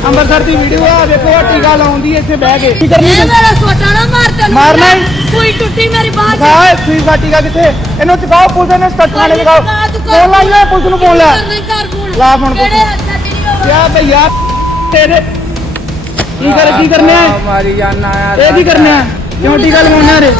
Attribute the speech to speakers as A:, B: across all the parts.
A: ਅੰਮ੍ਰਿਤਸਰ ਦੀ video ਆ ਵੇਖੋ ਆ ਟੀਕਾ ਲਾਉਂਦੀ ਇੱਥੇ ਬਹਿ ਕੇ। ਕੀ ਕਰਨੀ
B: ਇਹ ਮੇਰਾ ਸੋਟਾ ਨਾ ਮਾਰ ਤੈਨੂੰ
A: ਮਾਰਨਾ ਹੀ?
B: ਸੂਈ ਟੁੱਟੀ ਮੇਰੀ ਬਾਹ ਚ।
A: ਦਿਖਾ ਸੂਈ ਦਾ ਟੀਕਾ ਕਿੱਥੇ? ਇਹਨੂੰ ਚਕਾਓ ਪੁਲਿਸ ਨੇ ਸਟੱਟ ਵਾਲੇ ਲਗਾਓ ਫੋਨ ਲਾਈ ਲੈ ਪੁਲਿਸ ਨੂੰ ਫੋਨ ਲਾ।
B: ਘਰ ਫੋਨ
A: ਲਾ ਫੋਨ ਪੁਲਿਸ
B: ਕਿਹੜੇ
A: ਨੂੰ।
B: ਹੱਥਾਂ ਚ ਨਹੀਂ ਹੋਵੇ
A: ਯਾ ਭਈਆ ਤੇਰੇ ਕੀ ਕਰ ਕੀ ਕਰਨਾ ਹੈ
C: ਮਾਰੀ ਜਾਨਾ ਯਾਰ
A: ਇਹ ਕੀ ਕਰਨਾ ਹੈ ਕਿਉਂ ਟੀਕਾ ਲਵਾਉਣਾ ਰੇ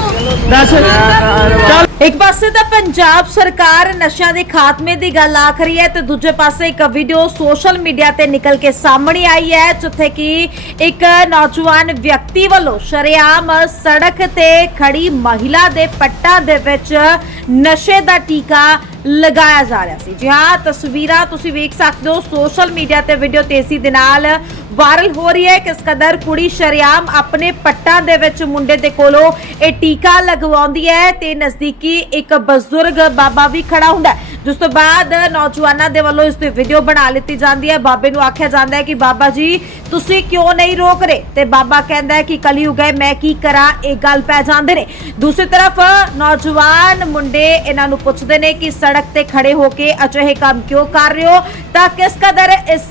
A: ਦੱਸ। ਚੱਲ।
D: ਇੱਕ ਪਾਸੇ ਤਾਂ ਪੰਜਾਬ ਸਰਕਾਰ ਨਸ਼ਿਆਂ ਦੇ ਖਾਤਮੇ ਦੀ ਗੱਲ ਆਖ ਰਹੀ ਹੈ ਤੇ ਦੂਜੇ ਪਾਸੇ ਇੱਕ ਵੀਡੀਓ ਸੋਸ਼ਲ ਮੀਡੀਆ ਤੇ ਨਿਕਲ ਕੇ ਸਾਹਮਣੇ ਆਈ ਹੈ, ਜਿੱਥੇ ਕਿ ਇੱਕ ਨੌਜਵਾਨ ਵਿਅਕਤੀ ਵੱਲੋਂ ਸ਼ਰੇਆਮ ਸੜਕ ਤੇ ਖੜੀ ਮਹਿਲਾ ਦੇ ਪੱਟਾਂ ਦੇ ਵਿੱਚ ਨਸ਼ੇ ਦਾ ਟੀਕਾ ਲਗਾਇਆ ਜਾ ਰਿਹਾ ਸੀ। ਜੀ ਹਾਂ, ਤਸਵੀਰਾਂ ਤੁਸੀਂ ਵੇਖ ਸਕਦੇ ਹੋ, ਸੋਸ਼ਲ ਮੀਡੀਆ ਤੇ ਵੀਡੀਓ ਤੇਜ਼ੀ ਦੇ ਨਾਲ ਵਾਇਰਲ ਹੋ ਰਹੀ ਹੈ ਕਿਸ ਕਦਰ ਕੁੜੀ ਸ਼ਰੇਆਮ ਆਪਣੇ ਪੱਟਾਂ ਦੇ ਵਿੱਚ ਮੁੰਡੇ ਦੇ ਕੋਲੋਂ ਇਹ ਟੀਕਾ ਲਗਵਾਉਂਦੀ ਹੈ ਤੇ ਨਜ਼ਦੀਕੀ ਇੱਕ ਬਜ਼ੁਰਗ ਬਾਬਾ ਵੀ ਖੜਾ ਹੁੰਦਾ ਜਿਸ ਤੋਂ ਬਾਅਦ ਨੌਜਵਾਨਾਂ ਦੇ ਵੱਲੋਂ ਇਸ ਦੀ ਵੀਡੀਓ ਬਣਾ ਲਿੱਤੀ ਜਾਂਦੀ ਹੈ। ਬਾਬੇ ਨੂੰ ਆਖਿਆ ਜਾਂਦਾ ਹੈ ਕਿ ਬਾਬਾ ਜੀ, ਤੁਸੀਂ ਕਿਉਂ ਨਹੀਂ ਰੋਕ ਰਹੇ? ਤੇ ਬਾਬਾ ਕਹਿੰਦਾ ਹੈ ਕਿ ਕਲਯੁਗ ਹੈ, ਮੈਂ ਕੀ ਕਰਾਂ? ਇਹ ਗੱਲ ਪੈ ਜਾਂਦੇ ਨੇ। ਦੂਸਰੀ ਤਰਫ ਨੌਜਵਾਨ ਮੁੰਡੇ ਇਹਨਾਂ ਨੂੰ ਪੁੱਛਦੇ ਨੇ ਕਿ ਸੜਕ ਤੇ ਖੜੇ ਹੋ ਕੇ ਅਜਿਹੇ ਕੰਮ ਕਿਉਂ ਕਰ ਰਹੇ ਹੋ? ਤਾਂ ਕਿਸ ਕਦਰ ਇਸ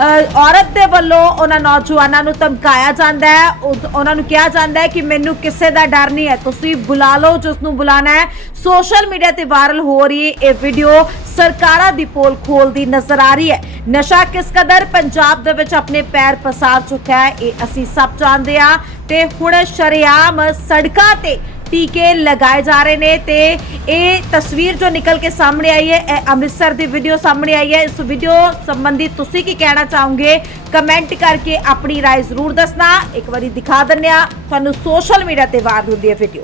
D: ਔਰਤ ਦੇ ਵੱਲੋਂ ਉਹਨਾਂ ਨੌਜਵਾਨਾਂ ਨੂੰ ਧਮਕਾਇਆ ਜਾਂਦਾ ਹੈ। ਉਹਨਾਂ ਨੂੰ ਕਿਹਾ ਜਾਂਦਾ ਹੈ ਕਿ ਮੈਨੂੰ ਕਿਸੇ ਦਾ ਡਰ ਨਹੀਂ ਹੈ। ਤੁਸੀਂ ਬੁਲਾ ਲਓ ਜਿਸ ਨੂੰ ਬੁਲਾਣਾ ਹੈ। ਸੋਸ਼ਲ ਮੀਡੀਆ ਤੇ ਵਾਇਰਲ ਹੋ ਰਹੀ ਇਹ ਵੀਡੀਓ ਸਰਕਾਰਾਂ ਦੀ ਪੋਲ ਖੋਲਦੀ ਨਜ਼ਰ ਆ ਰਹੀ ਹੈ। ਨਸ਼ਾ ਕਿਸ ਕਦਰ ਪੰਜਾਬ ਦੇ ਵਿੱਚ ਆਪਣੇ ਪੈਰ ਪਸਾਰ ਚੁੱਕਾ ਹੈ, ਇਹ ਅਸੀਂ ਸਭ ਜਾਣਦੇ ਹਾਂ। ਤੇ ਹੁਣ ਸ਼ਰੇਆਮ ਸੜਕਾਂ ਤੇ ਟੀਕੇ ਲਗਾਏ ਜਾ ਰਹੇ ਨੇ ਤੇ ਇਹ ਤਸਵੀਰ ਜੋ ਨਿਕਲ ਕੇ ਸਾਹਮਣੇ ਆਈ ਹੈ ਇਹ ਅੰਮ੍ਰਿਤਸਰ ਦੀ ਵੀਡੀਓ ਸਾਹਮਣੇ ਆਈ ਹੈ ਇਸ ਵੀਡੀਓ ਸੰਬੰਧੀ ਤੁਸੀਂ ਕੀ ਕਹਿਣਾ ਚਾਹੋਗੇ ਕਮੈਂਟ ਕਰਕੇ ਆਪਣੀ رائے ਜ਼ਰੂਰ ਦੱਸਣਾ ਇੱਕ ਵਾਰੀ ਦਿਖਾ ਦਿੰਨੇ ਆ ਤੁਹਾਨੂੰ ਸੋਸ਼ਲ ਮੀਡੀਆ ਤੇ ਵਾਰ ਹੁੰਦੀ ਹੈ ਵੀਡੀਓ